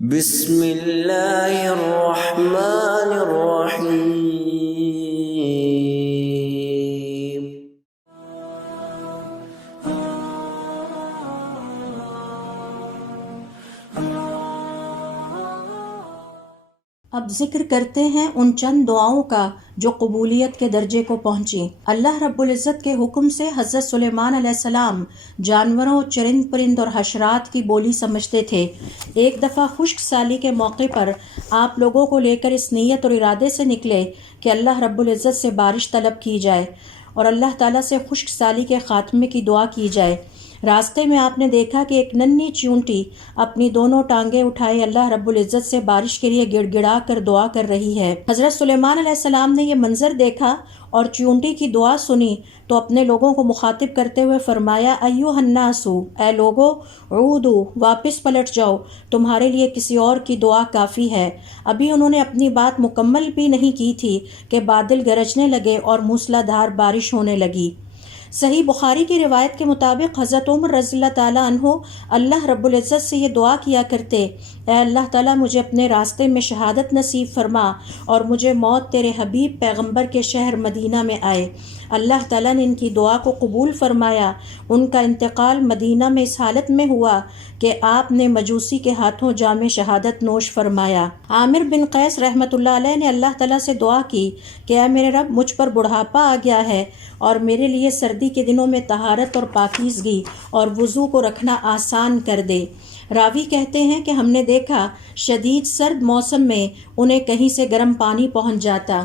بسم اللہ الرحمن الرحیم۔ اب ذکر کرتے ہیں ان چند دعاؤں کا جو قبولیت کے درجے کو پہنچی۔ اللہ رب العزت کے حکم سے حضرت سلیمان علیہ السلام جانوروں، چرند پرند اور حشرات کی بولی سمجھتے تھے۔ ایک دفعہ خشک سالی کے موقع پر آپ لوگوں کو لے کر اس نیت اور ارادے سے نکلے کہ اللہ رب العزت سے بارش طلب کی جائے اور اللہ تعالیٰ سے خشک سالی کے خاتمے کی دعا کی جائے۔ راستے میں آپ نے دیکھا کہ ایک ننھی چیونٹی اپنی دونوں ٹانگیں اٹھائے اللہ رب العزت سے بارش کے لیے گڑ گڑا کر دعا کر رہی ہے۔ حضرت سلیمان علیہ السلام نے یہ منظر دیکھا اور چیونٹی کی دعا سنی تو اپنے لوگوں کو مخاطب کرتے ہوئے فرمایا، ایھا الناس، اے لوگو، عودو، واپس پلٹ جاؤ، تمہارے لیے کسی اور کی دعا کافی ہے۔ ابھی انہوں نے اپنی بات مکمل بھی نہیں کی تھی کہ بادل گرجنے لگے اور موسلا دھار بارش ہونے لگی۔ صحیح بخاری کی روایت کے مطابق حضرت عمر رضی اللہ تعالیٰ عنہ اللہ رب العزت سے یہ دعا کیا کرتے، اے اللہ تعالیٰ مجھے اپنے راستے میں شہادت نصیب فرما اور مجھے موت تیرے حبیب پیغمبر کے شہر مدینہ میں آئے۔ اللہ تعالیٰ نے ان کی دعا کو قبول فرمایا۔ ان کا انتقال مدینہ میں اس حالت میں ہوا کہ آپ نے مجوسی کے ہاتھوں جام شہادت نوش فرمایا۔ عامر بن قیس رحمۃ اللہ علیہ نے اللہ تعالیٰ سے دعا کی کہ اے میرے رب، مجھ پر بڑھاپا آ گیا ہے اور میرے لیے سردی کے دنوں میں طہارت اور پاکیزگی اور وضو کو رکھنا آسان کر دے۔ راوی کہتے ہیں کہ ہم نے دیکھا شدید سرد موسم میں انہیں کہیں سے گرم پانی پہنچ جاتا۔